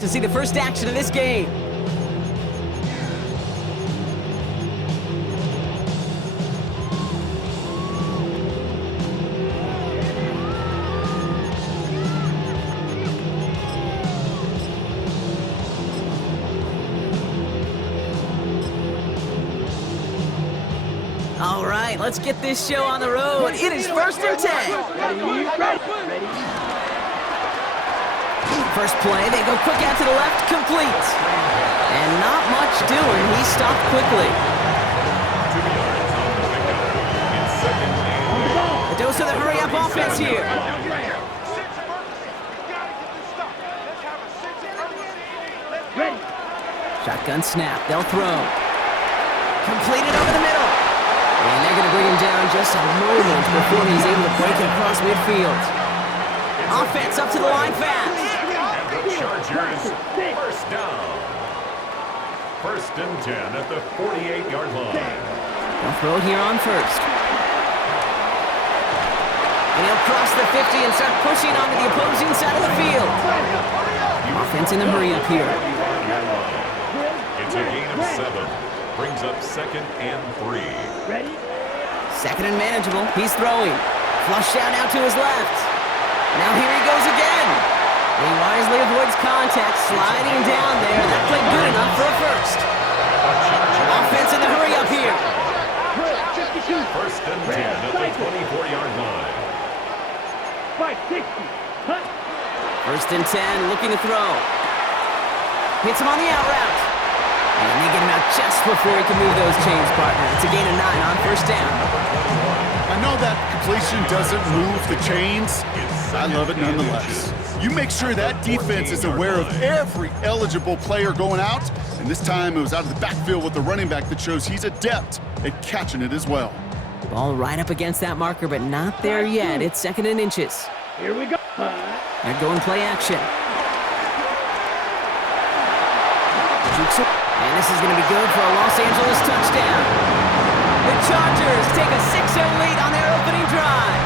To see the first action of this game. All right, let's get this show on the road. It is 1st and 10. First play, they go quick out to the left, complete. And not much doing, he stopped quickly. A dose of the hurry-up offense here. Shotgun snap, they'll throw. Completed over the middle. And they're going to bring him down just a moment before he's able to break it across midfield. Offense up to the line fast. Chargers, first down. 1st and 10 at the 48-yard line. They'll throw it here on first. And he'll cross the 50 and start pushing onto the opposing side of the field. Offense in the hurry up here. It's a gain of 7. Brings up 2nd and 3. Ready? 2nd and manageable. He's throwing. Flush down now to his left. Now here he goes again. He wisely avoids contact, sliding down there. That played good enough for a first. Offense in the hurry up here. 1st and 10 at the 24-yard line. 560. Hunt. 1st and 10, looking to throw. Hits him on the out route. And they get him out just before he can move those chains, partner. It's a gain of 9 on 1st down. I know that completion doesn't move the chains. I love it nonetheless. You make sure that defense is aware of every eligible player going out, and this time it was out of the backfield with the running back that shows he's adept at catching it as well. Ball right up against that marker, but not there yet. It's 2nd and inches. Here we go. They're going play action. And this is going to be good for a Los Angeles touchdown. The Chargers take a 6-0 lead on their opening drive.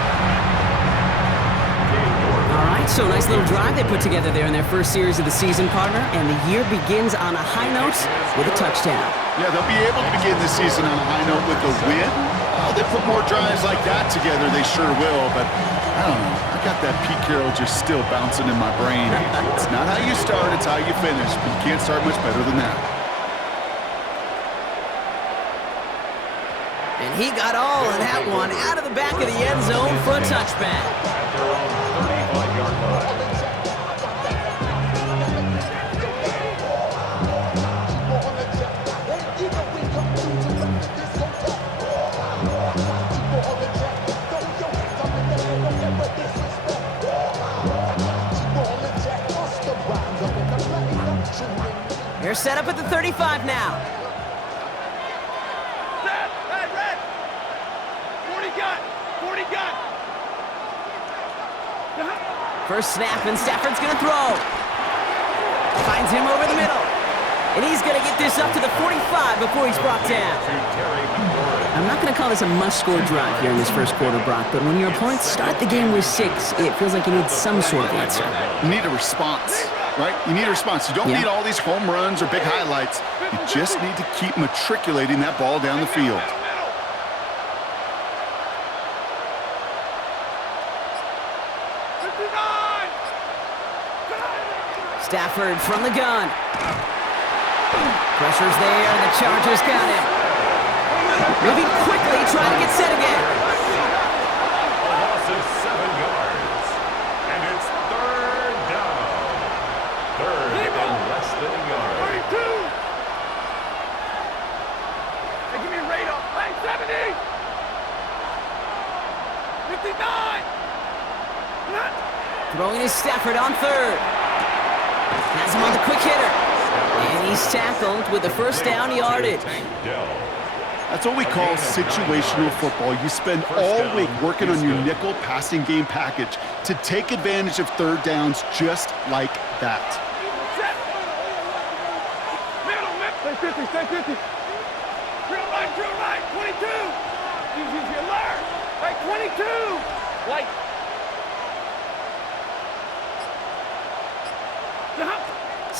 All right, so nice little drive they put together there in their first series of the season, partner, and the year begins on a high note with a touchdown. Yeah, they'll be able to begin the season on a high note with a win. Oh, they put more drives like that together, they sure will, but I don't know. I got that Pete Carroll just still bouncing in my brain. It's not how you start, it's how you finish, but you can't start much better than that. And he got all of that one out of the back of the end zone for a touchback. They're set up at the 35 now. Red. 40 gun. First snap, and Stafford's going to throw. Finds him over the middle. And he's going to get this up to the 45 before he's brought down. I'm not going to call this a must-score drive here in this first quarter, Brock, but when your opponents start the game with 6, it feels like you need some sort of answer. You need a response, right? You need a response. You don't need all these home runs or big highlights. You just need to keep matriculating that ball down the field. Stafford from the gun. Pressure's there, and the Chargers got it. Moving quickly, trying to get set again. A loss of 7 yards. And it's 3rd down. 3rd and less than a yard. 32. Hey, give me a radar. Hey, 70. 59. Throwing is Stafford on 3rd. Has him on the quick hitter. And he's tackled with the first down yardage. That's what we call situational football. You spend all week working on your nickel passing game package to take advantage of 3rd downs just like that. Stay 50, stay 50. Drill right, 22. Easy alert. Right, 22. Like.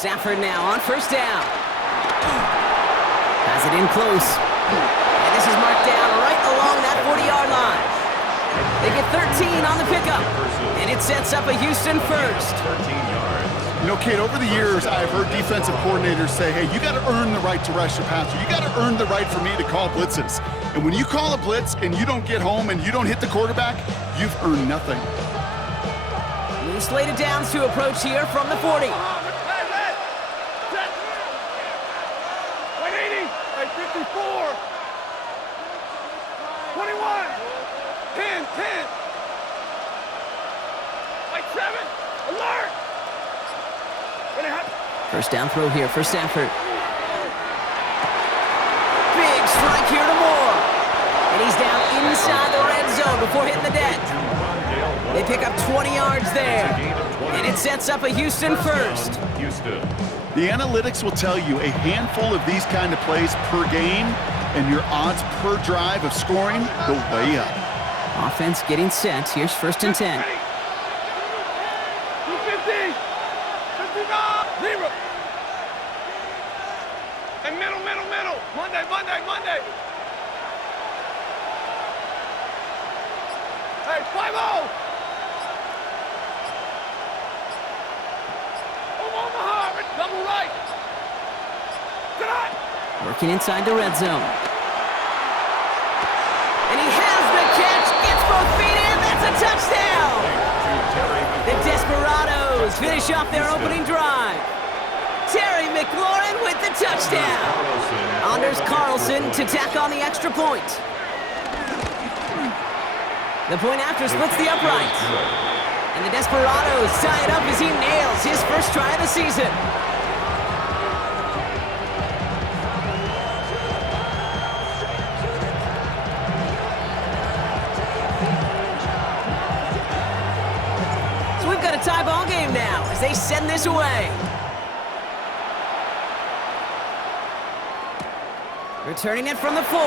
Stafford now on first down. Has it in close. And this is marked down right along that 40-yard line. They get 13 on the pickup. And it sets up a Houston first. 13 yards. You know, Kate, over the years, I've heard defensive coordinators say, hey, you got to earn the right to rush your passer. You got to earn the right for me to call blitzes. And when you call a blitz and you don't get home and you don't hit the quarterback, you've earned nothing. New slated downs to approach here from the 40. 180, 54, 21, 10, 7, alert! First down throw here for Stafford. Big strike here to Moore. And he's down inside the red zone before hitting the deck. They pick up 20 yards there. And it sets up a Houston first. Houston. The analytics will tell you a handful of these kind of plays per game, and your odds per drive of scoring go way up. Offense getting set. Here's first and 10. 250, 59, 0. And middle. Monday. Hey, 5-0. Omaha, double right. Good on. Working inside the red zone. And he has the catch. Gets both feet in. That's a touchdown. The Desperados finish off their opening drive. Terry McLaurin with the touchdown. Anders Carlson to tack on the extra point. The point after splits the upright. And the Desperados tie it up as he nails his first try of the season. So we've got a tie ball game now as they send this away. Returning it from the 4.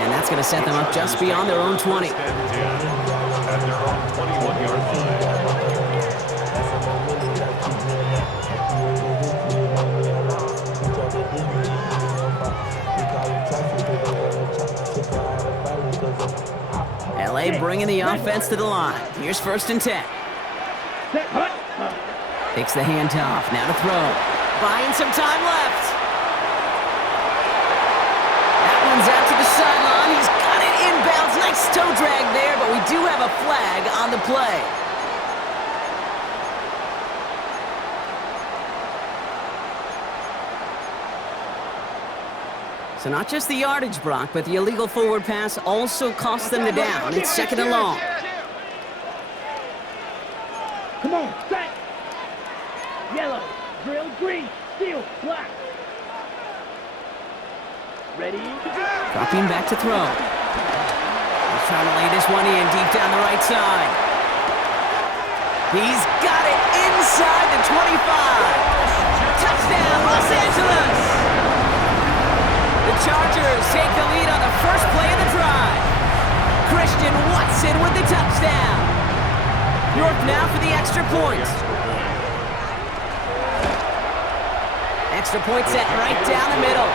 And that's going to set them up just beyond their own 20. At their own 21-yard line. LA bringing the offense to the line. Here's first and 10. Takes the handoff. Now to throw. Buying some time left. Out to the sideline. He's got it inbounds. Nice toe drag there, but we do have a flag on the play. So not just the yardage, Brock, but the illegal forward pass also cost them the down. It's second and long. Come on, set. Yellow, drill, green, steel, black. Ready? Dropping back to throw. He's trying to lay this one in deep down the right side. He's got it inside the 25. Touchdown, Los Angeles! The Chargers take the lead on the first play of the drive. Christian Watson with the touchdown. York now for the extra point. Extra point set right down the middle.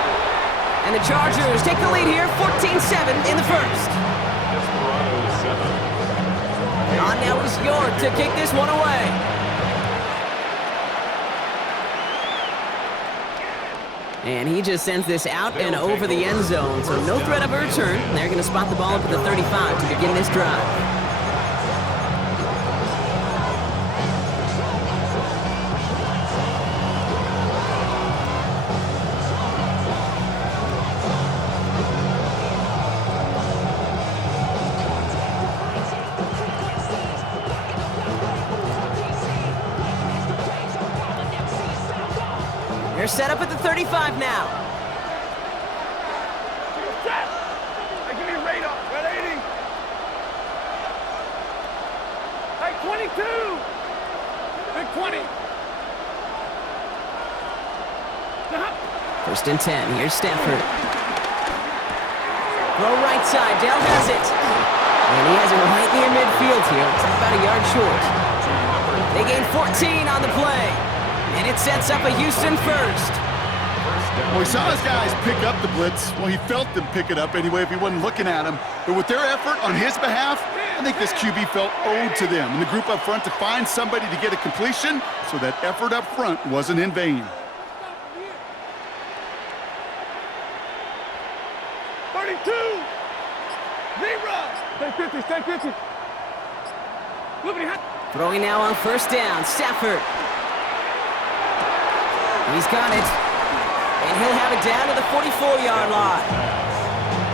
And the Chargers take the lead here, 14-7 in the first. On now is York to kick this one away. And he just sends this out and over the end zone, so no threat of a return. They're going to spot the ball up at the 35 to begin this drive. They're set up at the 35 now. Set. Hey, give me a radar. Red 80. Hey, 22. Big 20. First and 10. Here's Stafford. Throw right side. Dell has it. And he has it right near midfield here. It's about a yard short. They gain 14 on the play. And it sets up a Houston first. Well, he saw his guys pick up the blitz. Well, he felt them pick it up anyway if he wasn't looking at him. But with their effort on his behalf, I think this QB felt owed to them and the group up front to find somebody to get a completion, so that effort up front wasn't in vain. 32. 0. Stay 50, stay 50. Throwing now on first down, Stafford. He's got it. And he'll have it down to the 44-yard line.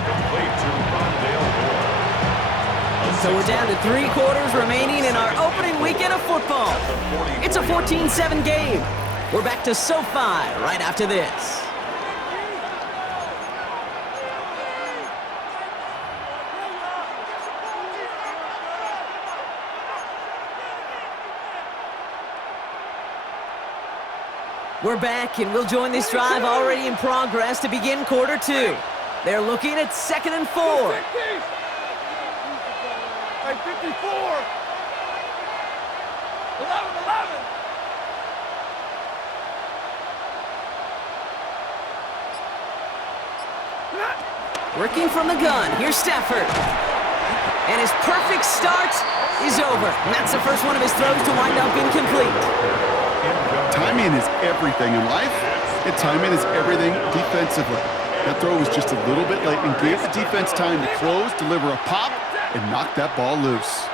Complete to Rondale Moore. So we're down to 3 quarters remaining in our opening weekend of football. It's a 14-7 game. We're back to SoFi right after this. We're back, and we'll join this drive already in progress to begin quarter 2. They're looking at 2nd and 4. 50. Hey, 54. 11. Working from the gun, here's Stafford. And his perfect start is over. And that's the first one of his throws to wind up incomplete. Timing is everything in life, and timing is everything defensively. That throw was just a little bit late and gave the defense time to close, deliver a pop, and knock that ball loose.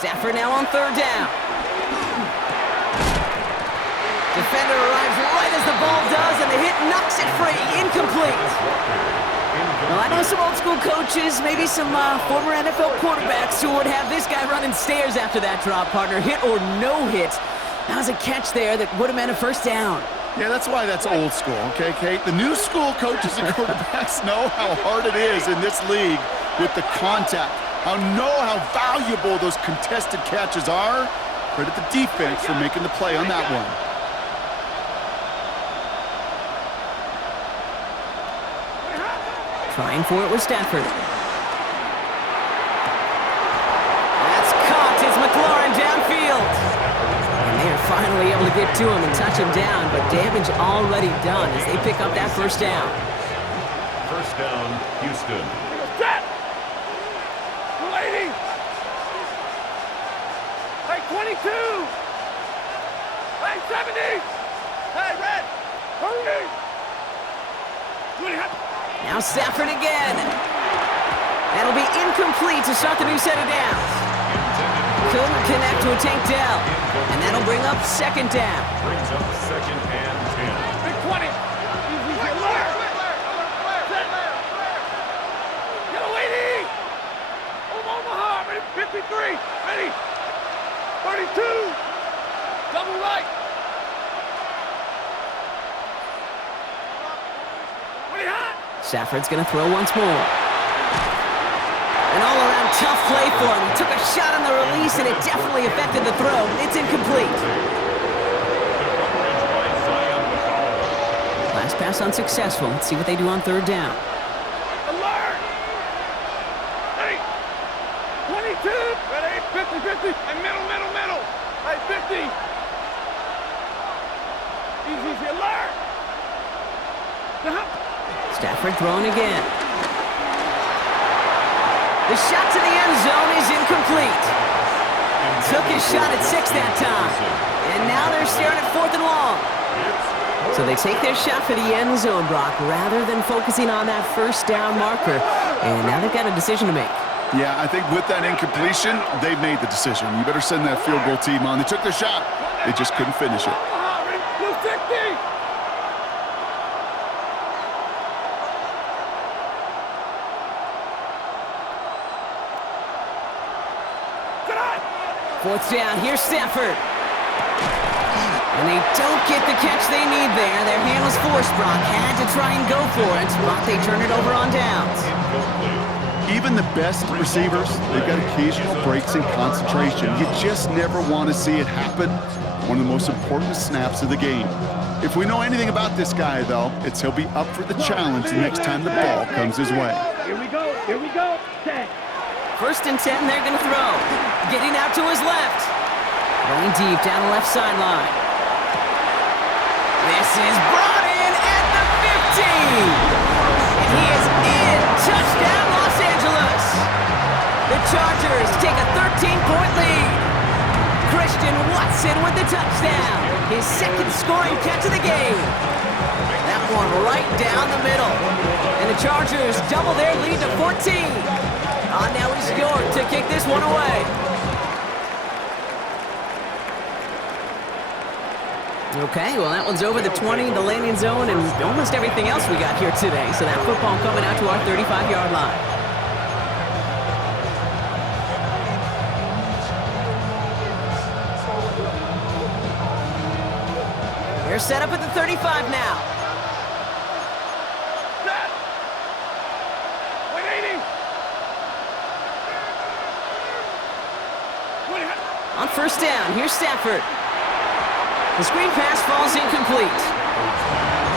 Stafford now on 3rd down. Defender arrives right as the ball does, and the hit knocks it free. Incomplete. Well, I know some old school coaches, maybe some former NFL quarterbacks who would have this guy running stairs after that drop, partner. Hit or no hit. That was a catch there that would have meant a first down. Yeah, that's why that's old school, okay, Kate? The new school coaches and quarterbacks know how hard it is in this league with the contact. Know how valuable those contested catches are. Credit the defense for making the play on that one. Trying for it with Stafford. That's caught. It's McLaurin downfield. And they are finally able to get to him and touch him down, but damage already done as they pick up that first down. First down, Houston. Set. 280. Hey, 22. Hey, 70. Hey, red. 30. Now Stafford again. That'll be incomplete to start the new set of downs. Couldn't connect to a tank down. And that'll bring up 2nd down. Brings up 2nd and 10. Big 20. Yellow 80. Omaha. Ready. 53. Ready. 32. Double right. Stafford's going to throw once more. An all-around tough play for him. He took a shot on the release, and it definitely affected the throw. It's incomplete. Last pass unsuccessful. Let's see what they do on 3rd down. Alert! Hey! 22! Ready? 50-50. And middle. Hey, 50! Easy, alert! Stafford throwing again. The shot to the end zone is incomplete. Took his shot at 6 that time. And now they're staring at 4th and long. So they take their shot for the end zone, Brock, rather than focusing on that first down marker. And now they've got a decision to make. Yeah, I think with that incompletion, they've made the decision. You better send that field goal team on. They took their shot. They just couldn't finish it. Blue 60! Fourth down, here's Stafford. And they don't get the catch they need there. Their hand was forced, Brock. Had to try and go for it, but they turn it over on downs. Even the best receivers, they've got occasional breaks in concentration. You just never want to see it happen. One of the most important snaps of the game. If we know anything about this guy, though, it's he'll be up for the challenge the next time the ball comes his way. Here we go. Set. First and 10, they're going to throw. Getting out to his left. Going deep down the left sideline. This is brought in at the 50. And he is in. Touchdown, Los Angeles. The Chargers take a 13-point lead. Christian Watson with the touchdown. His second scoring catch of the game. That one right down the middle. And the Chargers double their lead to 14. Now it's York to kick this one away. Okay, well that one's over the 20, the landing zone, and almost everything else we got here today. So that football coming out to our 35-yard line. They're set up at the 35 now. Set. 180. On first down, here's Stafford. The screen pass falls incomplete.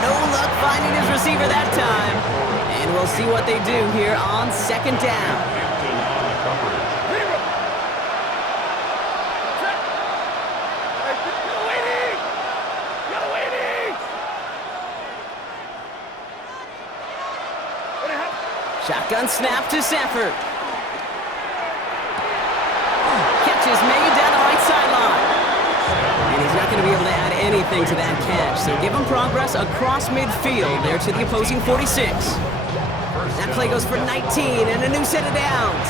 No luck finding his receiver that time. And we'll see what they do here on second down. Shotgun snap to Stafford. Catch is made down the right sideline. And he's not going to be able to add anything to that catch. So give him progress across midfield there to the opposing 46. That play goes for 19 and a new set of downs.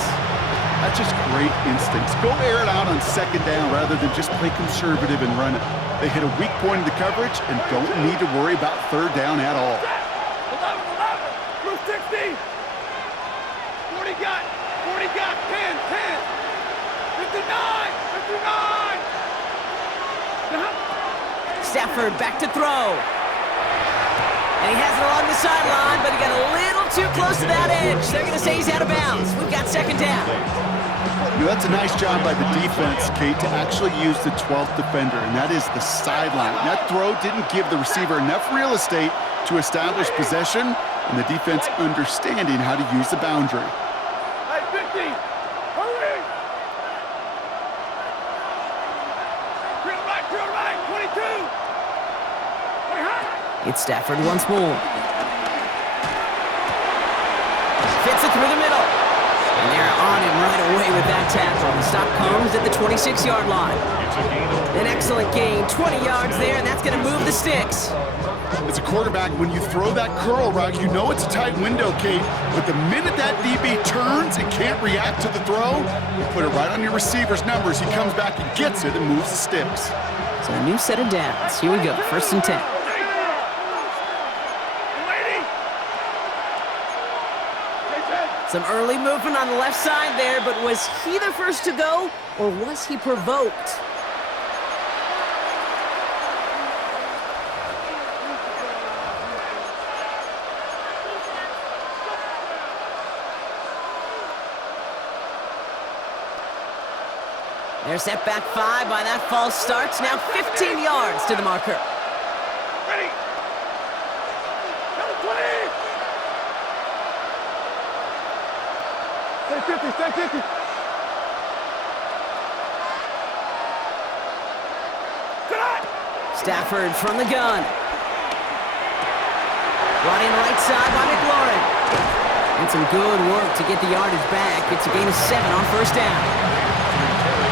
That's just great instincts. Go air it out on second down rather than just play conservative and run it. They hit a weak point in the coverage and don't need to worry about third down at all. 11, 11, blue 60. 40 got, 10, 10. 59, 59. Stafford back to throw. And he has it along the sideline, but he got a little too close to that edge. They're going to say he's out of bounds. We've got second down. That's a nice job by the defense, Kate, to actually use the 12th defender, and that is the sideline. That throw didn't give the receiver enough real estate to establish possession, and the defense understanding how to use the boundary. Hey, 50. Hurry. Drill right, 22. It's Stafford once more. Fits it through the middle. And they're on him right away with that tackle. The stop comes at the 26-yard line. An excellent gain, 20 yards there, and that's going to move the sticks. As a quarterback, when you throw that curl route, you know it's a tight window, Kate. But the minute that DB turns and can't react to the throw, you put it right on your receiver's numbers. He comes back and gets it and moves the sticks. So a new set of downs. Here we go, first and 10. Some early movement on the left side there, but was he the first to go, or was he provoked? They're set back 5 by that false start. Now 15 yards to the marker. Ready. Number 20. Stay 50, stay 50. Stafford from the gun. Brought in right side by McLaurin. And some good work to get the yardage back. It's a gain of 7 on first down.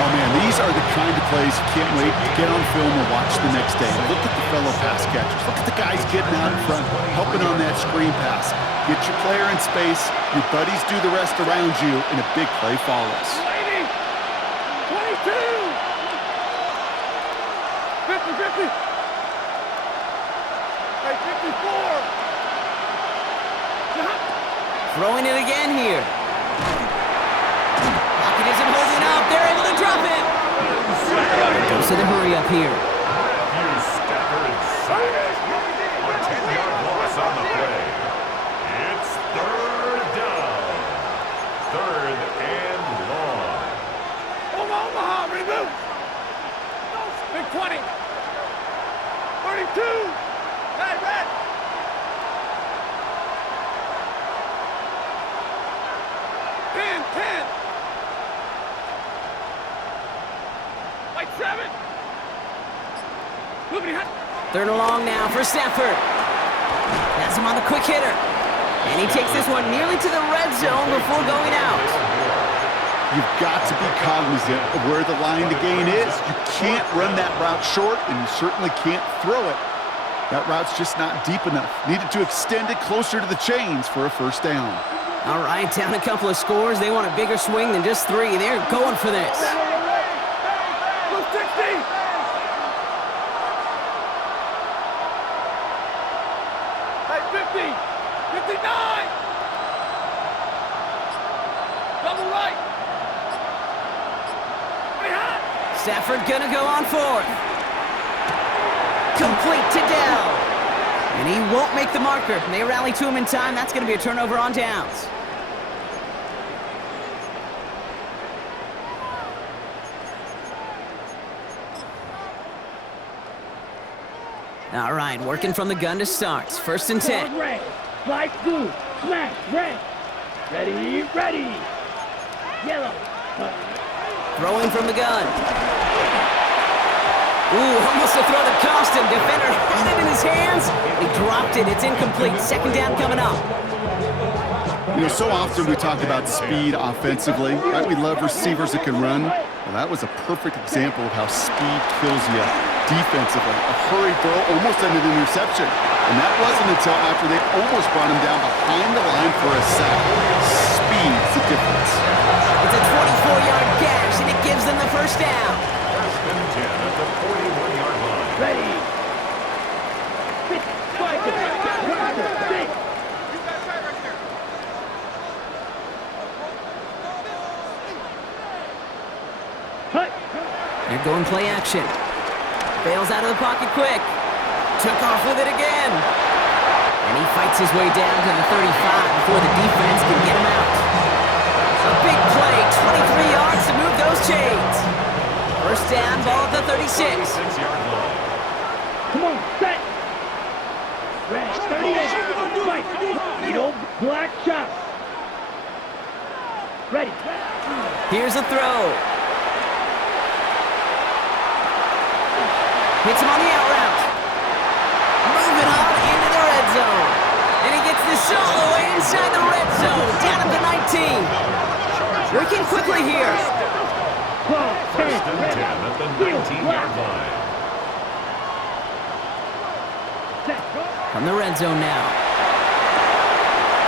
Oh, man, these are the kind of plays you can't wait to get on film or watch the next day. Look at the fellow pass catchers. Look at the guys getting out in front, helping on that screen pass. Get your player in space, your buddies do the rest around you, and a big play follows. 22. 50. Hey, 54. Throwing it again here. Pocket isn't holding up. They're able to drop it. Goes to the hurry up here. Stafford sacked. A 10-yard loss on the play. It's third down. Third and long. Omaha, remove. Big 20. 32. Hey, red. White 7. Moving hot. 3rd and long now for Stafford. Has him on the quick hitter. And he takes this one nearly to the red zone before going out. You've got to be cognizant of where the line to gain is. You can't run that route short, and you certainly can't throw it. That route's just not deep enough. Needed to extend it closer to the chains for a first down. All right, down a couple of scores. They want a bigger swing than just 3. They're going for this. Blue 60. Hey, 50. 59. Double right. Stafford gonna go on 4th. Complete to Dell. And he won't make the marker. They rally to him in time. That's gonna be a turnover on downs. All right, working from the gun to start. 1st and 10. Red. Slide blue. Smash. Red. Ready. Ready. Yellow. Throwing from the gun. Ooh, almost a throw that cost him. Defender had it in his hands. He dropped it. It's incomplete. 2nd down coming up. You know, so often we talk about speed offensively, right? We love receivers that can run. Well, that was a perfect example of how speed kills you defensively. A hurried throw almost ended an interception. And that wasn't until after they almost brought him down behind the line for a sack. Speed's the difference. It's a 24-yard gash, and it gives them the first down. 1st and 10 at the 41-yard line. Ready. 6. 5. 6. Cut. They're going play action. Bails out of the pocket quick. Took off with it again. And he fights his way down to the 35 before the defense can get him out. A big play, 23 yards to move those chains. First down, ball at the 36. 6-yard line. Come on, set. Red. 38. Fight. Needle. Black shot. Ready. Here's a throw. Hits him on the out route. Moving on into the red zone. And he gets this all the way inside the red zone. Down at the 19. Working quickly here. 1st and 10 at the 19-yard line. From the red zone now.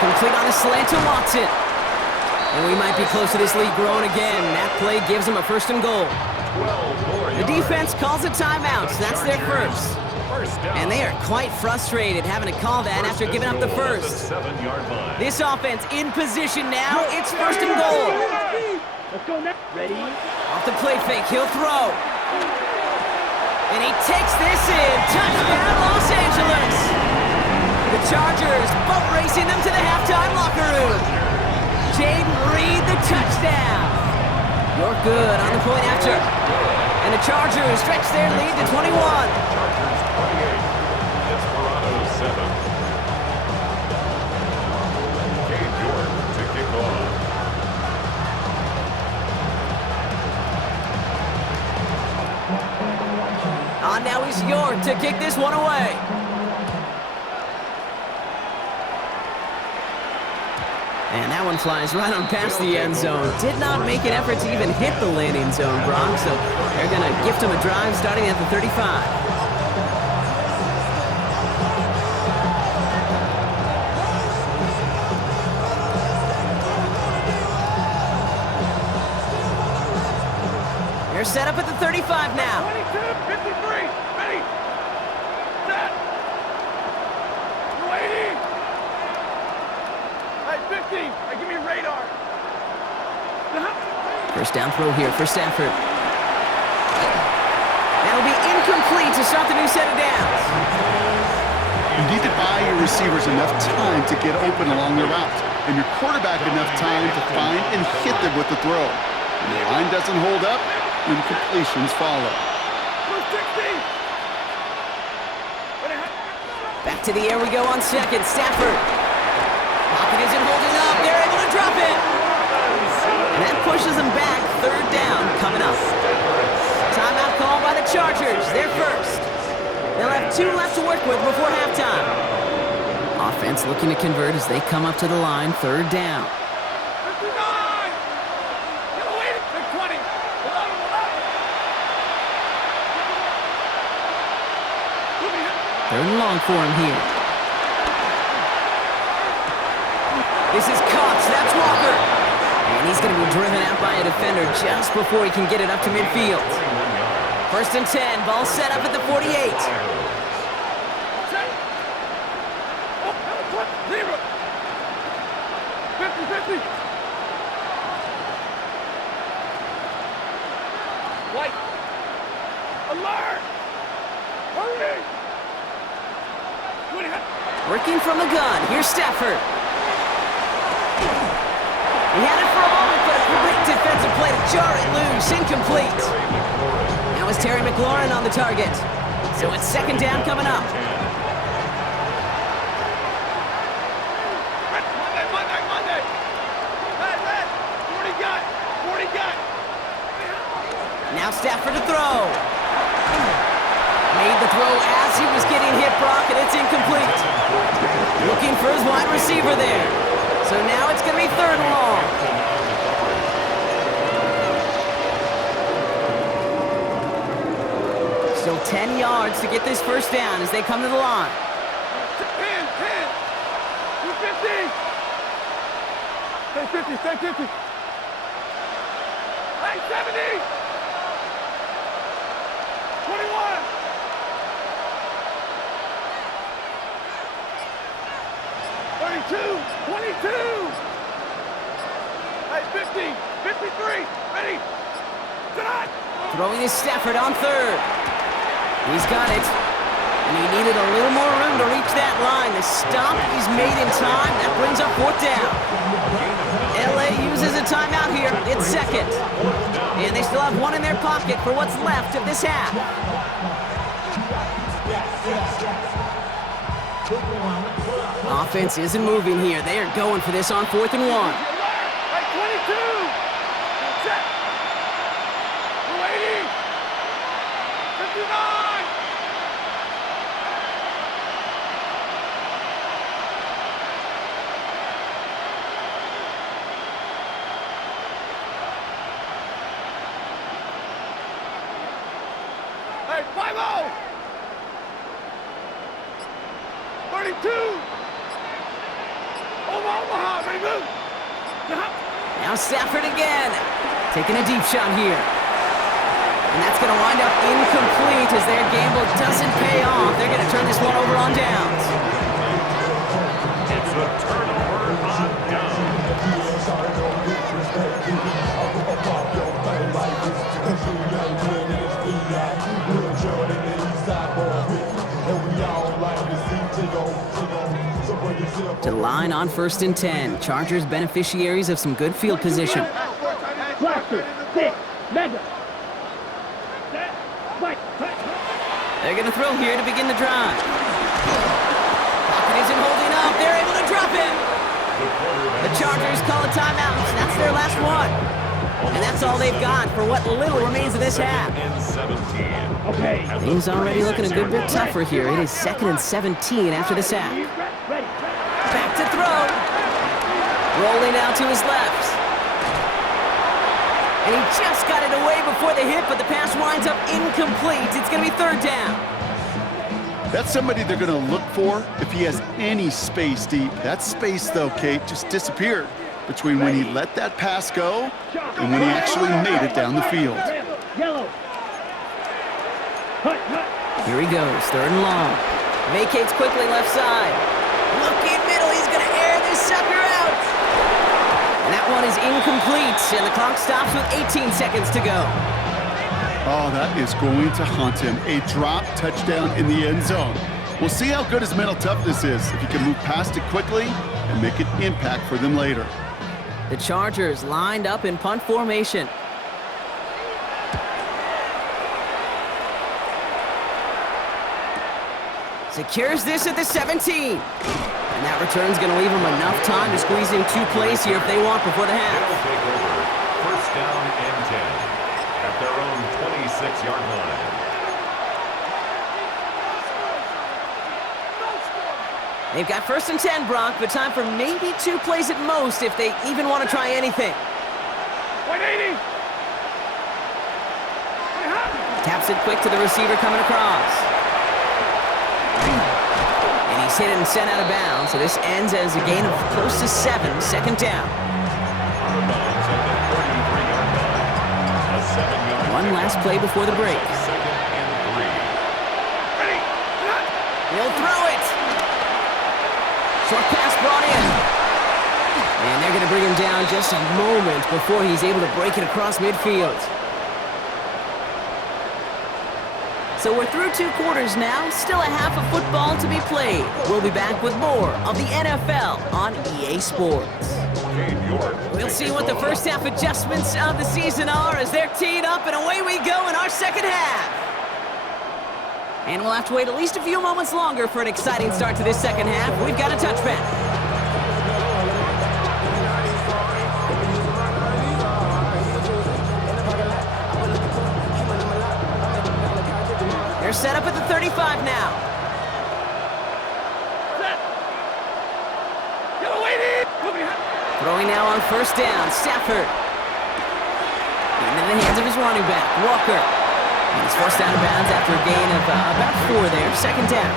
Complete on a slant to Watson. And we might be close to this lead growing again. That play gives him a 1st and goal. 12 more The yards. defense calls a timeout. So that's their first. First down. And they are quite frustrated having to call that after giving up the first. 7-yard line. This offense in position now. It's 1st and goal. Let's go now. Ready. Off the play fake, he'll throw. And he takes this in. Touchdown, Los Angeles. The Chargers boat racing them to the halftime locker room. Jaden Reed, the touchdown. You're good on the point after. And the Chargers stretch their lead to 21. Chargers 28. Desperado 7. Cade York to kick off. On now is York to kick this one away. And that one flies right on past the end zone. Did not make an effort to even hit the landing zone, Bronx, so they're going to gift him a drive starting at the 35. They're set up at the 35 now. 22, 53, ready, set, waiting. Hey, 50, hey, give me radar. First down throw here for Stafford. That'll be incomplete to start the new set of downs. You need to buy your receivers enough time to get open along the route, and your quarterback enough time to find and hit them with the throw. When the line doesn't hold up, incompletions follow. Back to the air we go on second. Stafford. Pocket isn't holding up. They're able to drop it. And that pushes them back. Third down coming up. Timeout 2 left to work with before halftime. Offense looking to convert as they come up to the line, 3rd down. 59! Get away! Big 20! 3rd and long for him here. This is Cox, that's Walker. And he's going to be driven out by a defender just before he can get it up to midfield. 1st and 10, ball set up at the 48. Zero! 50-50! White! Alert! Hurry! Working from the gun, here's Stafford. He had it for a moment, but a great defensive play to jar it loose, incomplete. Now it's Terry McLaurin on the target. So it's 2nd down coming up. Monday! Red! 40 got! Now Stafford to throw. Made the throw as he was getting hit, Brock, and it's incomplete. Looking for his wide receiver there. So now it's going to be 3rd and long. Still 10 yards to get this 1st down as they come to the line. 10! 250! Stay 50! Hey, 70! 21! 22! Hey, 50! 53! Ready! Tonight! Throwing is Stafford on 3rd. He's got it. And he needed a little more room to reach that line. The stop is made in time. That brings up 4th down. LA uses a timeout here. It's 2nd. And they still have 1 in their pocket for what's left of this half. Offense isn't moving here. They are going for this on 4th and 1. Hey, 22! Set! 280! 59! Hey, 5-0! 32! Omaha, ready, move! Now Stafford again. Taking a deep shot here. And that's going to wind up incomplete as their gamble doesn't pay off. They're going to turn this one over on downs. It's a turnover on downs. To the line on 1st and 10. Chargers beneficiaries of some good field position. Blaster, 6, mega. Fight. They're going to throw here to begin the drive. Pocket isn't holding up. They're able to drop him. The Chargers call a timeout. That's their last one. And that's all they've got for what little remains of this half. Okay. Things already looking a good bit tougher here. It is 2nd and 17 after the sack. Ready. Back to throw. Rolling out to his left. And he just got it away before the hit, but the pass winds up incomplete. It's going to be 3rd down. That's somebody they're going to look for if he has any space deep. That space, though, Kate, just disappeared between when he let that pass go and when he actually made it down the field. Yellow. Hut. Here he goes, 3rd and long. Vacates quickly left side. Looking middle, he's going to air this sucker out. And that one is incomplete, and the clock stops with 18 seconds to go. Oh, that is going to haunt him. A drop touchdown in the end zone. We'll see how good his mental toughness is, if he can move past it quickly and make an impact for them later. The Chargers lined up in punt formation. Secures this at the 17. And that return's going to leave them enough time to squeeze in 2 plays here if they want before the half. They'll take over 1st down and 10 at their own 26-yard line. They've got 1st and 10, Brock, but time for maybe 2 plays at most if they even want to try anything. 180. Taps it quick to the receiver coming across. And he's hit and sent out of bounds, so this ends as a gain of close to 7, 2nd down. Out of bounds at the 33-yard line. A 7-yard One last play before the break. 2nd and 3. Ready. Not. He'll throw it. Short pass brought in. And they're going to bring him down just a moment before he's able to break it across midfield. So we're through 2 quarters now, still a half of football to be played. We'll be back with more of the NFL on EA Sports. We'll see what the first half adjustments of the season are as they're teed up, and away we go in our second half. And we'll have to wait at least a few moments longer for an exciting start to this second half. We've got a touchback. They're set up at the 35 now. Set. Get away, Throwing now on 1st down, Stafford. Into the hands of his running back, Walker. And he's forced out of bounds after a gain of about 4 there, 2nd down.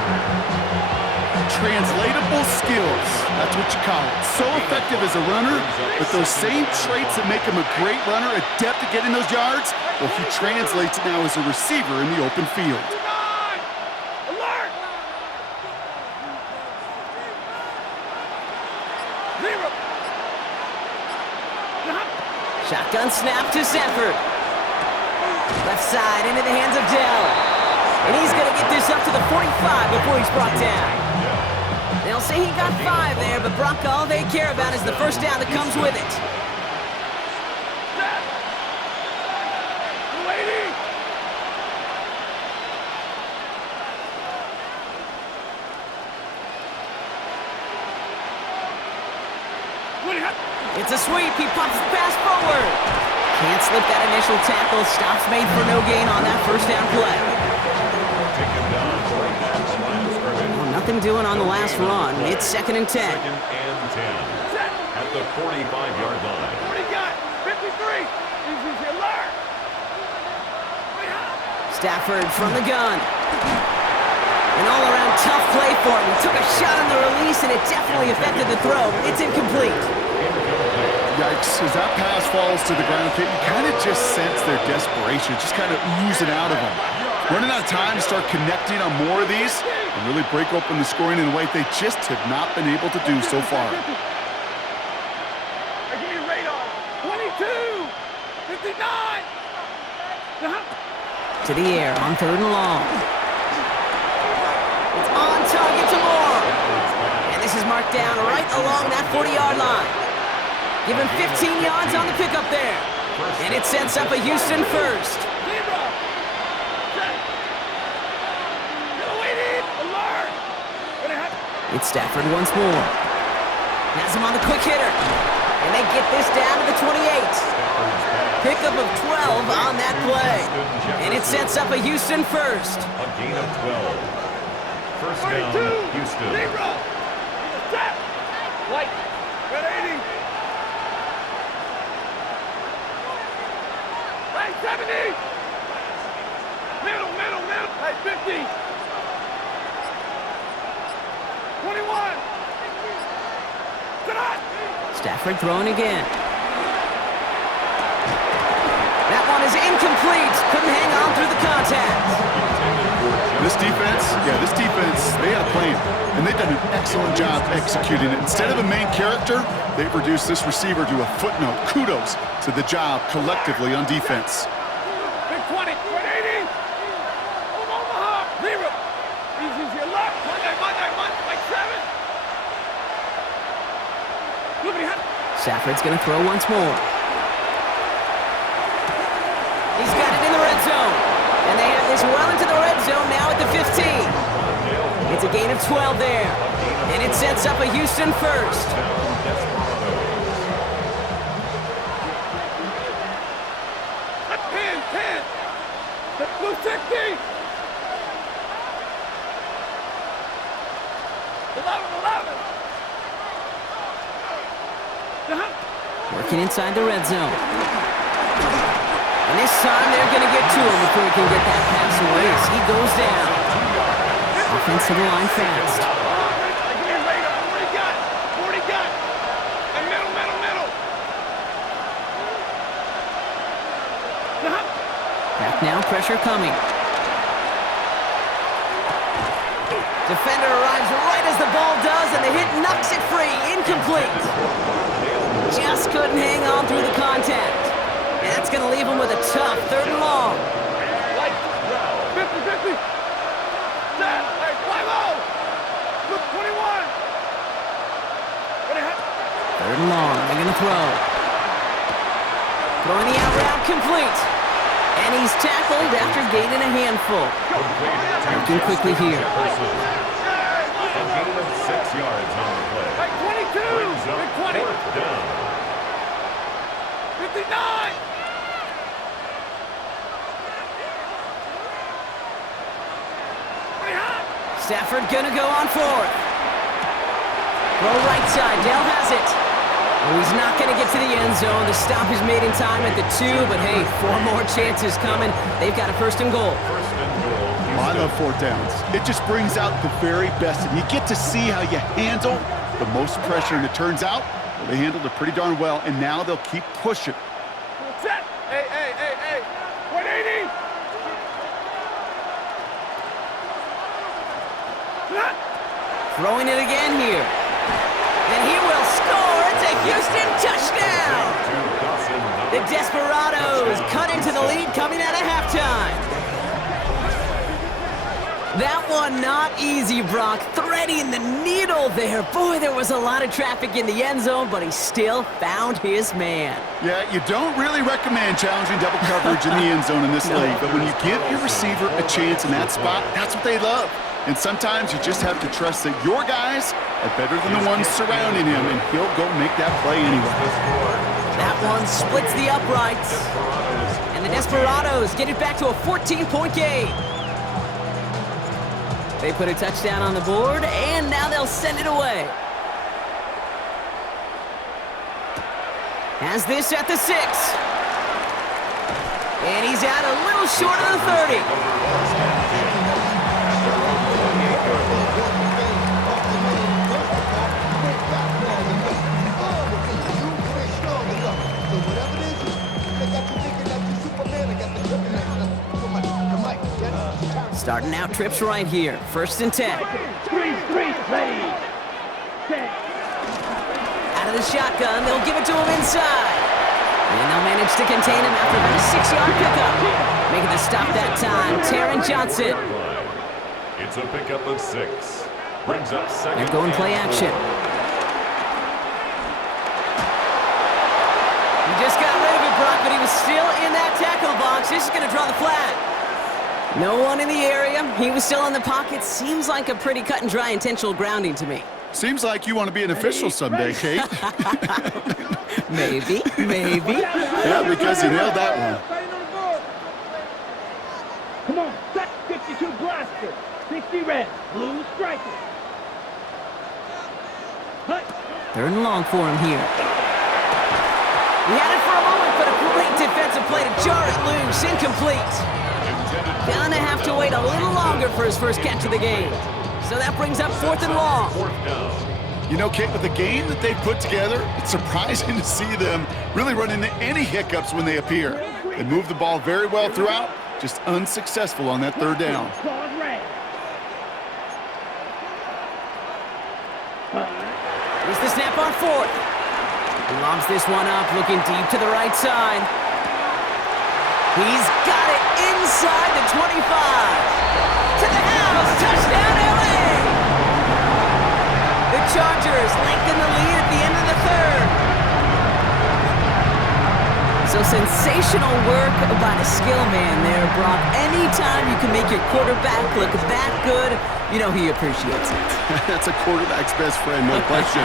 Translatable skills. That's what you call it. So effective as a runner, but those same traits that make him a great runner, adept at getting those yards, well, he translates it now as a receiver in the open field. Alert. 0. Shotgun snap to Stafford. Left side into the hands of Dell. And he's going to get this up to the 45 before he's brought down. They'll say he got 5 there, but Brock, all they care about is the first down that comes with it. Lady. It's a sweep. He pops the pass forward. Can't slip that initial tackle. Stops made for no gain on that first down play. Taken down right at the line of scrimmage. Well, nothing doing on the last run. It's 2nd and 10. 2nd and 10. At the 45-yard line. 40 got 53. Easy alert. Stafford from the gun. An all-around tough play for him. He took a shot on the release, and it definitely affected the throw. It's incomplete. Yikes, as that pass falls to the ground, you kind of just sense their desperation, just kind of oozing out of them. Running out of time to start connecting on more of these and really break open the scoring in a way they just have not been able to do so far. Give me radar. 22. 59. To the air on 3rd and long. It's on target to Moore. And this is marked down right along that 40-yard line. Give him 15 yards on the pickup there. And it sets up a Houston first. It's Stafford once more. Has him on the quick hitter. And they get this down to the 28. Pickup of 12 on that play. And it sets up a Houston first. A gain of 12. First down, Houston. White. Got 80. Hey, 70. Middle. Hey, 50. 21. Stafford throwing again. That one is incomplete. Couldn't hang on through the contact. This defense, they had a plan, and they've done an excellent job executing it. Instead of a main character, they've reduced this receiver to a footnote. Kudos to the job collectively on defense. Big 20. 180. Omaha. 0. Easy to your left. Monday. Like 7. Look at him. Stafford's going to throw once more. He's got it in the red zone. And they have this well into the red zone now at the 15. It's a gain of 12 there. And it sets up a Houston first. 10. Blue 60. Working inside the red zone. And this time they're going to get to him before he can get that pass away as he goes down. Offense to the line fast. Back now, pressure coming. Defender arrives right as the ball does, and the hit knocks it free. Incomplete. Just couldn't hang on through the contact. And that's going to leave him with a tough 3rd and long. 50-50. Stand. Hey, 5-0. Look, 21. 3rd and long. They're going to throw. Throwing the out route complete. And he's tackled after gaining a handful. Working quickly here. A gain of 6 yards on the play. Hey, 22. Brings up 20. 4th down. 59. Stafford gonna go on 4th. Throw right side. Dell has it. Oh, he's not gonna get to the end zone. The stop is made in time at the 2, but hey, 4 more chances coming. They've got a 1st and goal. First and goal. I love 4th downs. It just brings out the very best, and you get to see how you handle the most pressure, and it turns out they handled it pretty darn well, and now they'll keep pushing. Set. Hey. 180. Throwing it again here. And he will score. It's a Houston touchdown. The Desperados cut into the lead coming out of halftime. That one not easy, Brock. Threading the needle there. Boy, there was a lot of traffic in the end zone, but he still found his man. Yeah, you don't really recommend challenging double coverage in the end zone in this league, but when you give your receiver a chance in that spot, that's what they love. And sometimes you just have to trust that your guys are better than the ones surrounding him, and he'll go make that play anyway. That one splits the uprights. And the Desperados get it back to a 14-point game. They put a touchdown on the board, and now they'll send it away. Has this at the 6. And he's out a little short of the 30. Starting out trips right here. 1st and 10. Three, ready. Set. Out of the shotgun, they'll give it to him inside. And they'll manage to contain him after about a 6-yard pickup. Making the stop that time, Taron Johnson. It's a pickup of 6. Brings up 2nd. They're going play action. He just got rid of it, Brock, but he was still in that tackle box. This is going to draw the flag. No one in the area. He was still in the pocket. Seems like a pretty cut and dry intentional grounding to me. Seems like you want to be an official someday, Kate. Maybe. Yeah, because you nailed that one. Come on, set 52 blaster. 60 red, blue striker. 3rd and long for him here. He had it for a moment, but a great defensive play to jar it loose. Incomplete. Gonna have to wait a little longer for his first catch of the game. So that brings up 4th and long. You know, Kate, with the game that they've put together, it's surprising to see them really run into any hiccups when they appear. They move the ball very well throughout, just unsuccessful on that 3rd down. Here's the snap on 4th. He lobs this one up, looking deep to the right side. He's got it inside the 25. To the house, touchdown LA! The Chargers lengthen the lead at the end of the 3rd. So sensational work by the skill man there, Brock. Anytime you can make your quarterback look that good, you know he appreciates it. That's a quarterback's best friend, no question.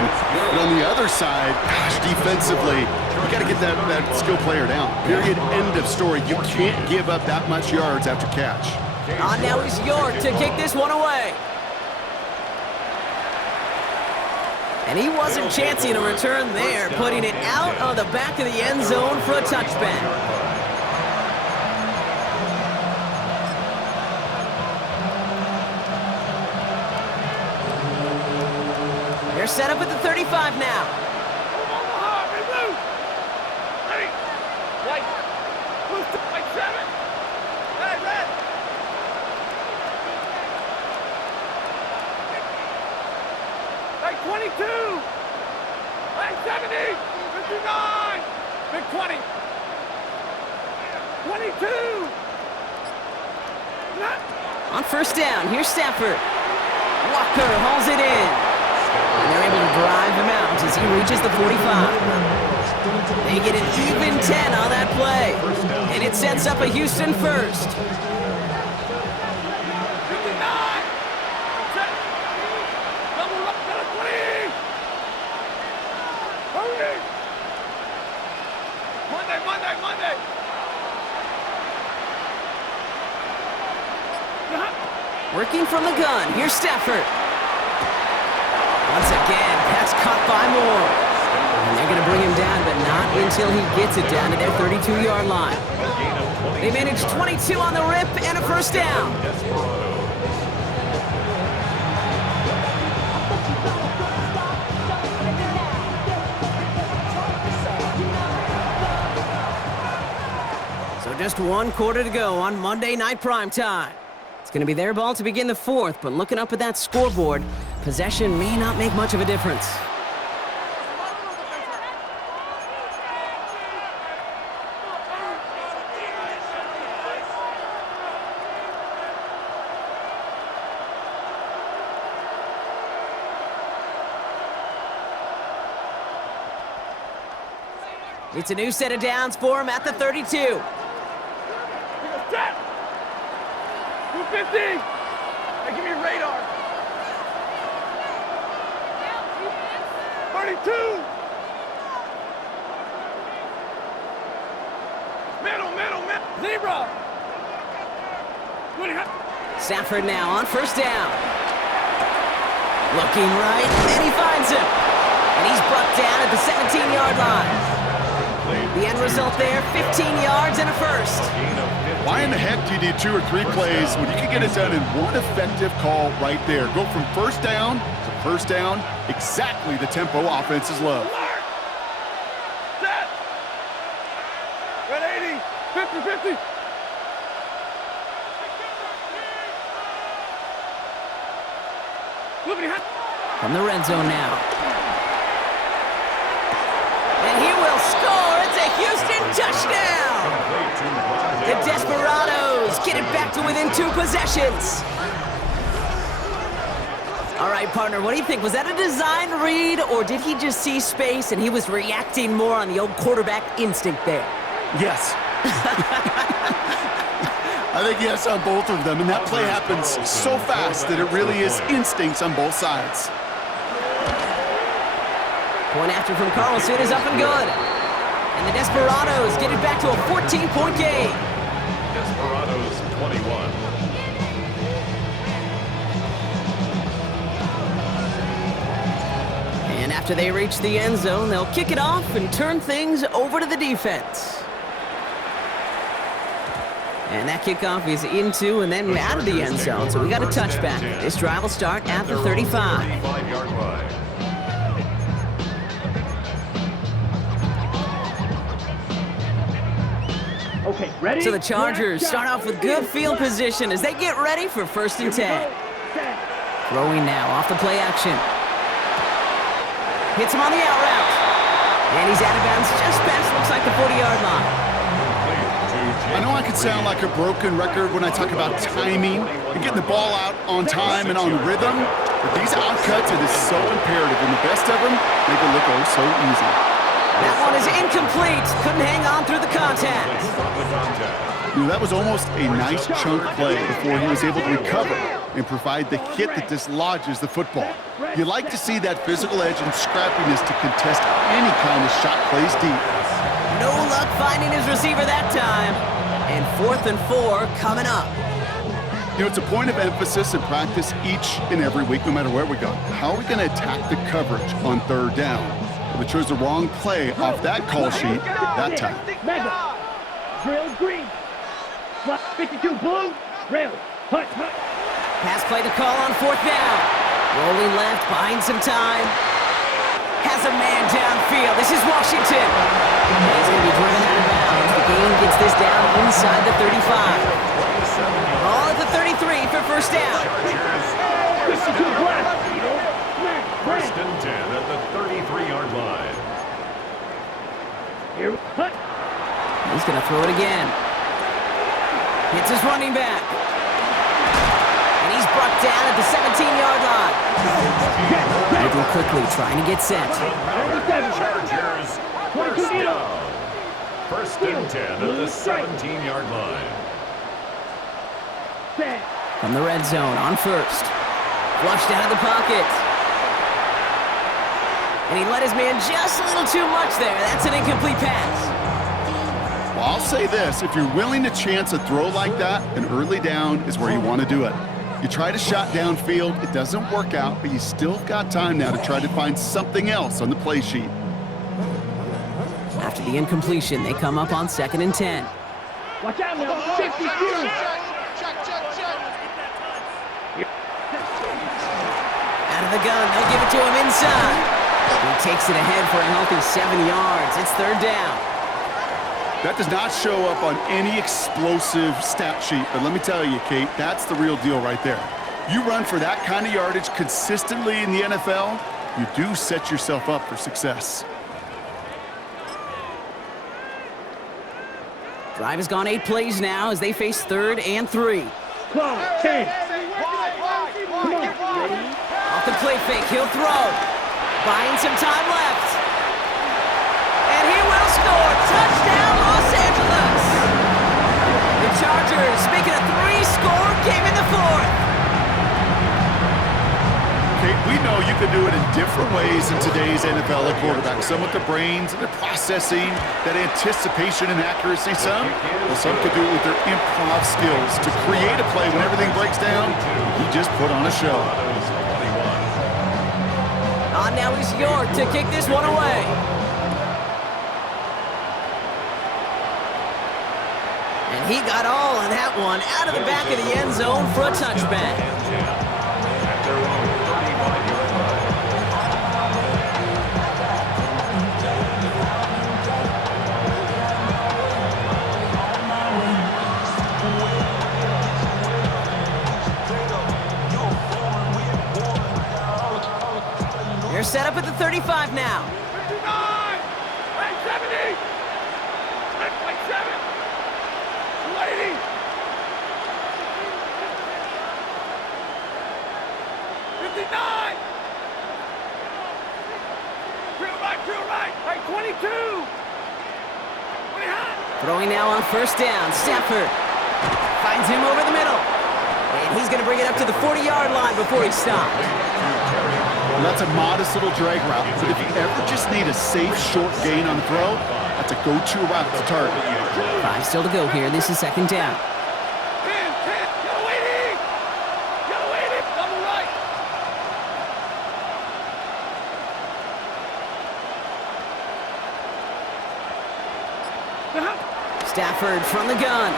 But on the other side, gosh, defensively, you got to get that skill player down. Period, end of story. You can't give up that much yards after catch. Now is York to kick this one away. And he wasn't chancing a return there, putting it out on the back of the end zone for a touchback. They're set up at the 35 now. Omaha, they move. Ready? White. Blue, white 7. Red. White 22. White 70. 59. Big 20. 22. On first down, here's Stafford. Walker hauls it in. And they're able to drive him out as he reaches the 45. They get an even 10 on that play. And it sets up a Houston first. 59. Set. Double up to the 20. Hurry. Monday. Working from the gun, here's Stafford. Once again, pass caught by Moore. And they're going to bring him down, but not until he gets it down to their 32-yard line. They manage 22 on the rip and a first down. So just 1 quarter to go on Monday Night Primetime. It's going to be their ball to begin the fourth, but looking up at that scoreboard, possession may not make much of a difference. It's a new set of downs for him at the 32. Set. 250. Hey, give me radar. 32. Middle. Zebra. Stafford now on first down. Looking right, and he finds him. And he's brought down at the 17-yard line. The end result there, 15 yards and a first. Why in the heck do you need 2 or 3 plays when you can get it done in one effective call right there? Go from first down to first down, exactly the tempo offenses love. Set. Red 80. 50. From the red zone now. And he will score. It's a Houston touchdown. The Desperados get it back to within 2 possessions. All right, partner, what do you think? Was that a design read, or did he just see space and he was reacting more on the old quarterback instinct there? Yes. I think yes on both of them, and that play happens so fast that it really is instincts on both sides. Point after from Carlson is up and good. And the Desperados get it back to a 14-point game. Desperados 21. And after they reach the end zone, they'll kick it off and turn things over to the defense. And that kickoff is into and then out of the end zone, so we got a touchback. This drive will start at the 35. 35-yard line. Okay, ready? So the Chargers start off with good field position as they get ready for 1st and 10. Throwing now off the play action. Hits him on the out route. And he's out of bounds just past, looks like the 40-yard line. I know I could sound like a broken record when I talk about timing and getting the ball out on time and on rhythm, but these outcuts, it is so imperative, and the best of them make it look oh so easy. That one is incomplete. Couldn't hang on through the contact. You know, that was almost a nice chunk play before he was able to recover and provide the hit that dislodges the football. You like to see that physical edge and scrappiness to contest any kind of shot plays deep. No luck finding his receiver that time. And 4th and 4 coming up. You know, it's a point of emphasis in practice each and every week, no matter where we go. How are we going to attack the coverage on third down? Well, we chose the wrong play off that call sheet that time. Mega. Drill green. Slot 52 blue. Rail. Hut. Pass play to call on fourth down. Rolling left, buying some time. Has a man downfield. This is Washington. And he's going to be driven out of bounds. The game gets this down inside the 35. Ball at the 33 for first down. 52 blast. First and 10 at the 33-yard line. Here. Hut. He's going to throw it again. Hits his running back. And he's brought down at the 17-yard line. Moving quickly, trying to get set. Chargers, first down. First and 10 at the 17-yard line. From the red zone on first. Flushed out of the pocket. And he let his man just a little too much there. That's an incomplete pass. Well, I'll say this. If you're willing to chance a throw like that, an early down is where you want to do it. You try to shot downfield, it doesn't work out, but you still got time now to try to find something else on the play sheet. After the incompletion, they come up on 2nd and 10. Watch out now. 52. Out of the gun, they'll give it to him inside. He takes it ahead for a healthy 7 yards. It's third down. That does not show up on any explosive stat sheet, but let me tell you, Kate, that's the real deal right there. You run for that kind of yardage consistently in the NFL, you do set yourself up for success. Drive has gone 8 plays now as they face 3rd and 3. Clock. 10. Off the play fake, he'll throw. Buying some time left. And he will score. Touchdown, Los Angeles. The Chargers making a 3-score game in the 4th. Kate, we know you can do it in different ways in today's NFL at quarterback. Some with the brains and the processing, that anticipation and accuracy. Some could do it with their improv skills to create a play when everything breaks down. He just put on a show. Now is York to kick this one away. And he got all of that one out of the back of the end zone for a touchback. At their own 35-yard They're set up at the 35 now. 59. Right 70. Right 7. 80. 59. Drill right. Right 22. 20 high. Throwing now on first down. Stafford finds him over the middle. And he's going to bring it up to the 40-yard line before he stops. Well, that's a modest little drag route, but if you ever just need a safe, short gain on the throw, that's a go-to route to target. 5 still to go here. This is 2nd down. 10. Yellow 80. Double right. Stafford from the gun.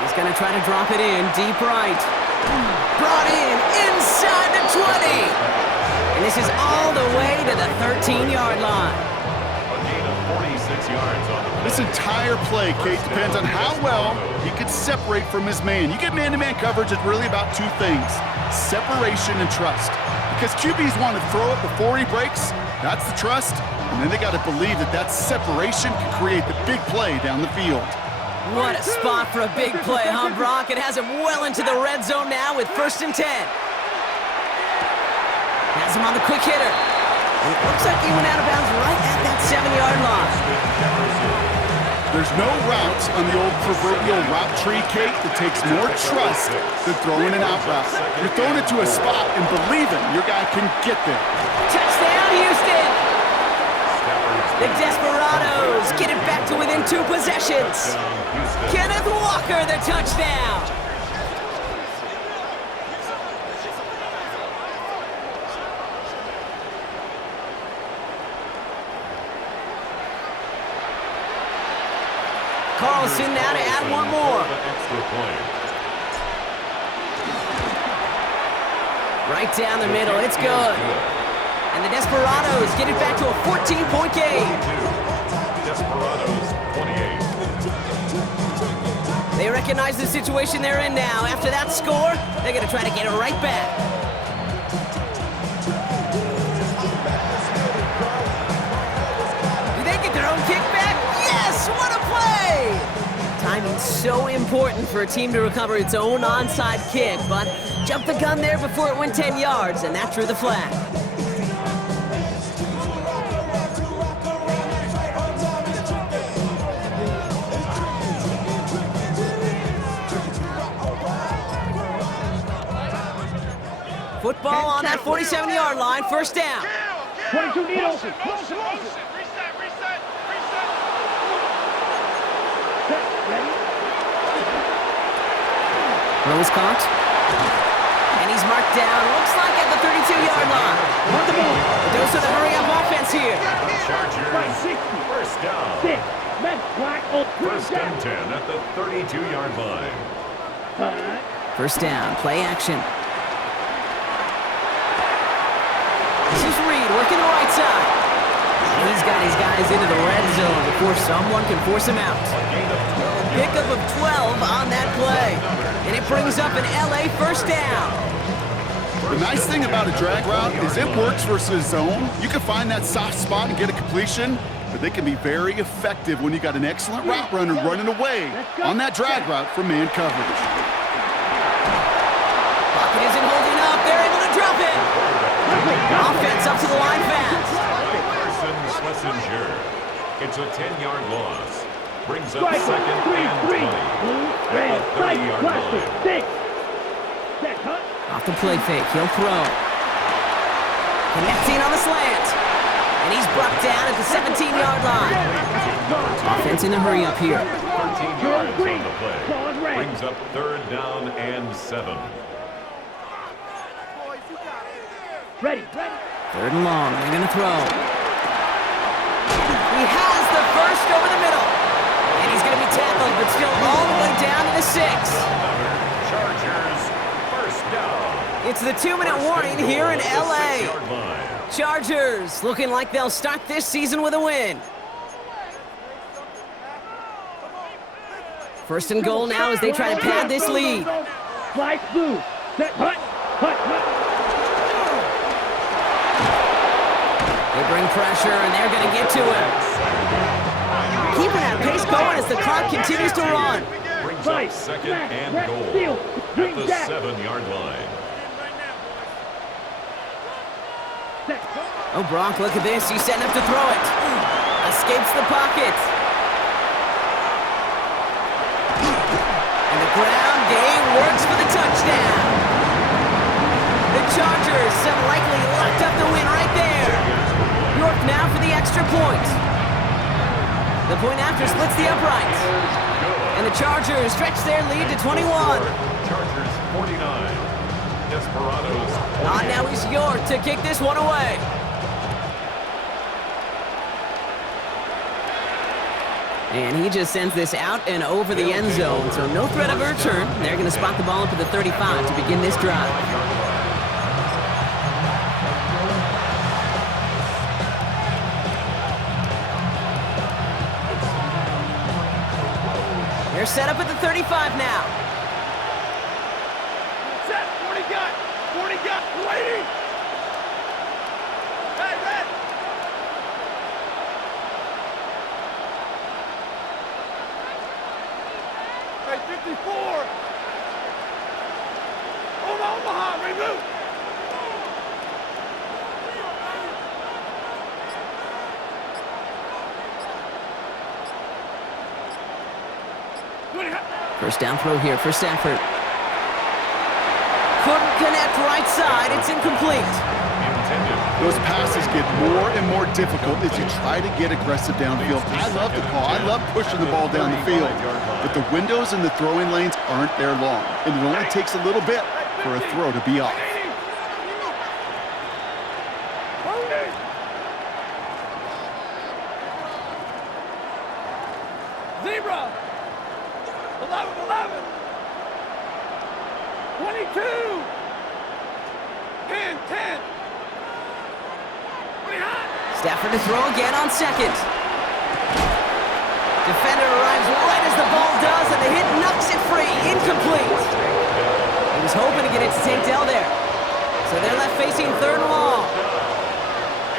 He's going to try to drop it in deep right. Brought in inside the 20. And this is all the way to the 13-yard line. A gain of 46 yards on the play. This entire play, Kate, depends on how well he can separate from his man. You get man-to-man coverage, it's really about 2 things: separation and trust. Because QBs want to throw it before he breaks, that's the trust, and then they got to believe that that separation can create the big play down the field. What a spot for a big play, huh, Brock? It has him well into the red zone now with 1st and 10. Has him on the quick hitter. It looks like he went out of bounds right at that 7-yard line. There's no route on the old proverbial route tree, Kate, that takes more trust than throwing an out route. You're throwing it to a spot and believing your guy can get there. Touchdown, Houston! The Desperados get it back to within 2 possessions. Kenneth Walker, the touchdown. Carlson now to add one more. Extra point. Right down the middle, it's good. And the Desperados get it back to a 14-point game. Desperados 28. They recognize the situation they're in now. After that score, they're going to try to get it right back. Do they get their own kickback? Yes! What a play! Timing's so important for a team to recover its own onside kick, but jumped the gun there before it went 10 yards, and that drew the flag. Football on that 47-yard line, first down. 22 needles. Motion. Reset. Set. Ready? Throw is caught. And he's marked down, looks like at the 32-yard line. On the ball. A dose of the hurry-up offense here. Chargers 60. first down. 6. Men black. First and 10 at the 32-yard line. First down, play action. This is Reed working the right side. And he's got his guys into the red zone before someone can force him out. Pickup of 12 on that play. And it brings up an LA first down. The nice thing about a drag route is it works versus zone. You can find that soft spot and get a completion, but they can be very effective when you got an excellent route runner running away on that drag route from man coverage. Pocket isn't holding up. They're able to drop it. Offense up to the line fast. Carson Schlesinger. It's a 10-yard loss. Brings up Strike. second and 20. Blue, red, At the sight, 30-yard plastic. line. 6. Set. Cut. Off the play fake, he'll throw. Connecting on the slant. And he's brought down at the 17-yard line. Offense in a hurry up here. 13 yards on the play. Brings up third down and 7. Ready. Third and long, they're gonna throw. He has the first over the middle. And he's gonna be tackled, but still all the way down to the 6. Chargers first down. It's the 2-minute warning here in LA. 6-yard line. Chargers looking like they'll start this season with a win. First and goal now as they try to pad this lead. Flag blue. Set. Hut. They bring pressure, and they're going to get to him. Keeping that pace going as the clock continues to run. Brings up second and goal at the 7-yard line. Oh, Brock, look at this. He's setting up to throw it. Escapes the pocket. And the ground game works for the touchdown. The Chargers have likely locked up the win right there. York now for the extra point. The point after splits the uprights. And the Chargers stretch their lead to 21. Chargers 49. Desperados 20. On now is York to kick this one away. And he just sends this out and over the end zone, so no threat of a return. They're going to spot the ball up at the 35 to begin this drive. They're set up at the 35 now. Set. 40 gun. Waiting. Hey, red. Hey, 54. Omaha, reboot. First down throw here for Stafford. Couldn't connect right side. It's incomplete. Those passes get more and more difficult as you try to get aggressive downfield. I love the call. I love pushing the ball down the field. But the windows in the throwing lanes aren't there long. And it only takes a little bit for a throw to be off. Zebra. 11. 22. 10. 10. 29. Stafford to throw again on second. Defender arrives right as the ball does, and the hit knocks it free. Incomplete. He was hoping to get it to Tank Dell there. So they're left facing third and long.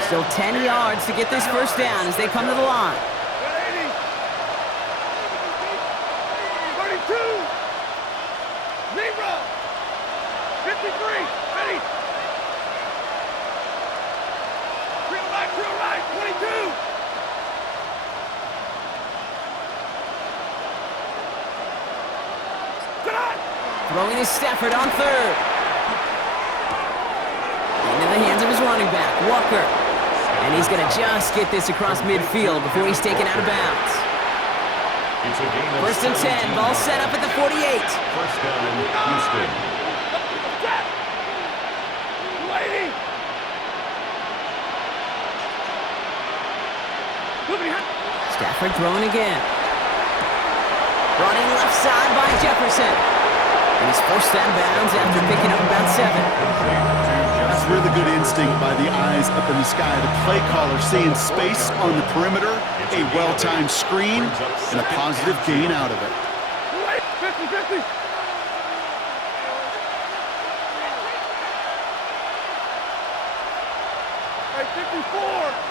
Still 10 yards to get this first down as they come to the line. 80. 32. 0. 53. Ready. Real right. 22. Throwing is Stafford on third. Into the hands of his running back, Walker. And he's going to just get this across midfield before he's taken out of bounds. It's a gain of 1st and 10, ball set up at the 48. First down, Houston. Lady. Stafford throwing again. Brought in left side by Jefferson. And he's forced out of bounds after picking up about 7. That's really good instinct by the eyes up in the sky. The play caller seeing space on the perimeter, a well-timed screen, and a positive gain out of it. 50-50. Right, 54.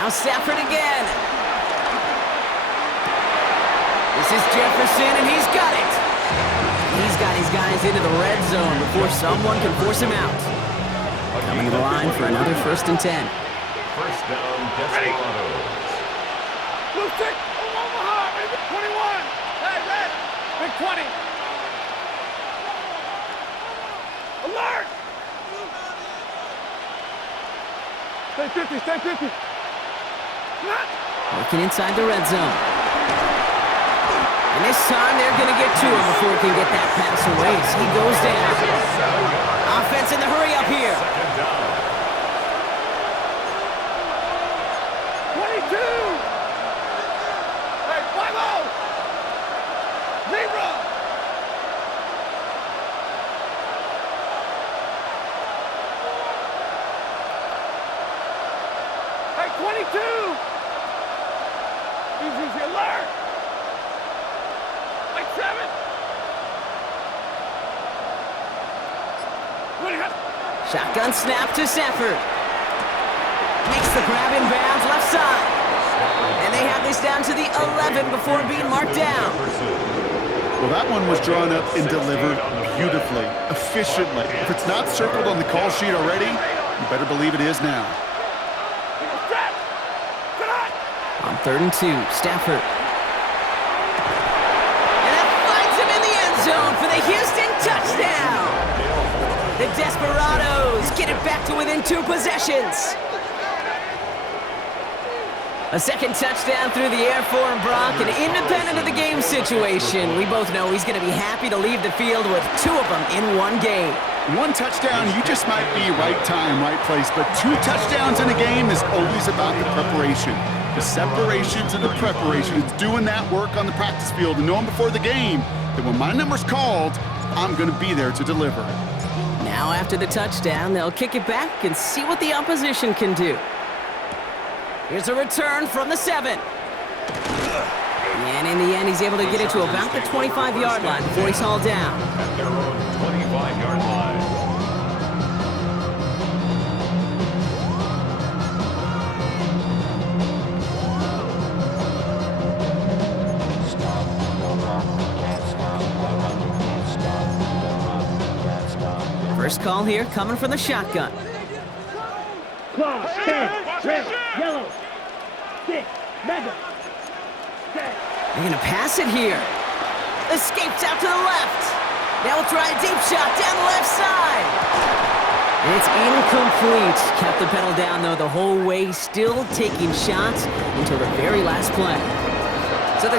Now Stafford again. This is Jefferson, and he's got it. He's got his guys into the red zone before someone can force him out. Coming to the line for another 1st and 10. First down, Desperados. Blue stick, Omaha, baby. 21. Hey, red. Big 20. Alert. Stay 50, stay 50. Working inside the red zone. And this time they're going to get to him before he can get that pass away. So he goes down. Offense in the hurry up here. 22. Hey, 5-0. 0. Hey, 22. Easy alert. Like 7. Shotgun snap to Stafford. Makes the grab in bounds left side. And they have this down to the 11 before being marked down. Well, that one was drawn up and delivered beautifully, efficiently. If it's not circled on the call sheet already, you better believe it is now. On 3rd and 2, Stafford. And that finds him in the end zone for the Houston touchdown. The Desperados get it back to within 2 possessions. A second touchdown through the air for Brock, and independent of the game situation, we both know he's going to be happy to leave the field with 2 of them in one game. 1 touchdown, you just might be right time, right place, but 2 touchdowns in a game is always about the preparation. The separations and the preparation. It's doing that work on the practice field and knowing before the game that when my number's called, I'm going to be there to deliver. Now after the touchdown, they'll kick it back and see what the opposition can do. Here's a return from the 7. And in the end, he's able to get it to about the 25-yard line before he's hauled down. At their own 25-yard line. First call here coming from the shotgun. Claw, 10, red, yellow, 6, mega, 10. They're going to pass it here. Escapes out to the left. Now we'll try a deep shot down the left side. And it's incomplete. Kept the pedal down, though, the whole way, still taking shots until the very last play. So the